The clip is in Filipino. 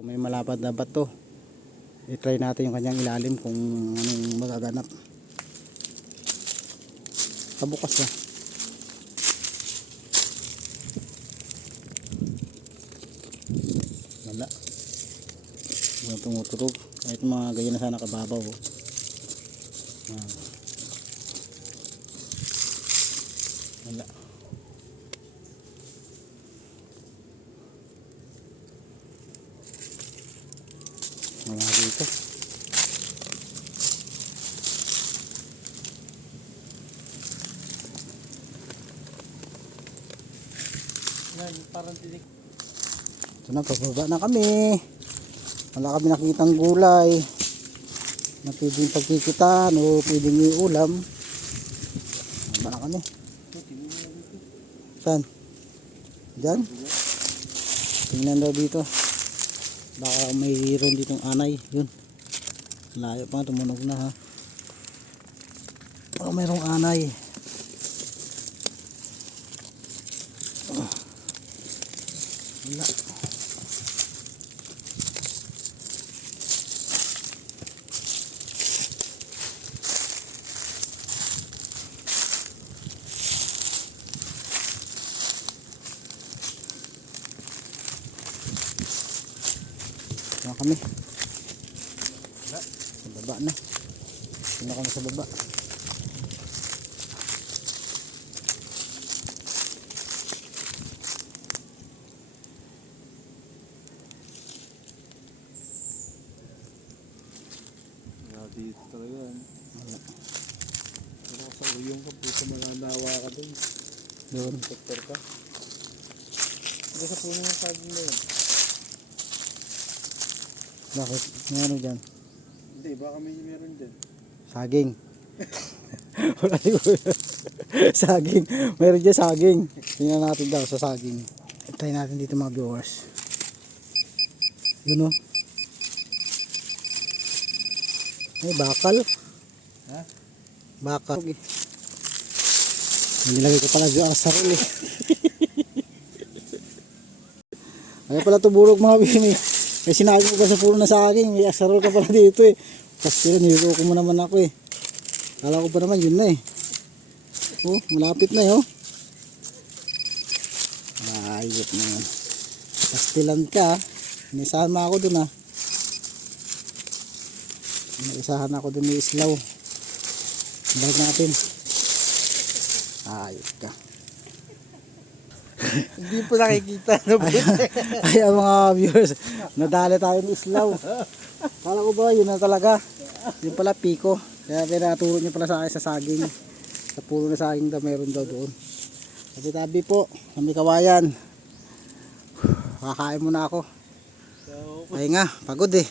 May malapad na bato. I-try natin yung kanyang ilalim kung anong magaganap. Kabukas na. Wala. Wala tumuturog. Kahit mga ganyan na sana kababaw. Wala. Wala dito. Parang tinik. Ito na, pababa na kami. Wala kami nakitang gulay na pwedeng pagkikitaan o pwedeng iulam. Baba na kami. Saan? Diyan? Tingnan daw dito. Baka mayroon ditong anay. Yun. Layo pa, tumunog na ha. Baka mayroong anay. Wala. Wala kami. Sa baba na. Wala kami sa baba. Dito talaga yan. Wala. Pero sa uyong ka, puso mananawa ka dun. Doon. Sektor ka. Hindi sa puno ng saging na yun. Bakit? May ano dyan? Hindi, baka may meron dyan. Saging. Wala siguro. Saging. Meron dyan saging. Tingnan natin daw sa saging. Try natin dito mga viewers. Yun o. Ay, bakal. Ha? Bakal. Okay. Nilagay ko pala dyan ang sarili. Kaya pala tumulog mga bimi. May sinabi ko pa sa puno na saging. May asarol ka pala dito eh. Kasi niloko mo naman ako eh. Kala ko pa naman yun na eh. Oh, malapit na eh oh. Ayot na yan. Pastilan ka. Inisahan mo ako dun ah. Inisahan ako dun ni Islaw. Balik natin. Ayot ka. Hindi po nakikita. Ay mga viewers, nadali tayo ng Islaw. Kala ko ba yun na talaga. Yun pala piko. Kaya pinaturo niya pala sa akin sa saging. Sa puno na saging daw meron daw doon. Tabi-tabi po, kami kawayan. Kakain muna ako. Ay nga, pagod eh.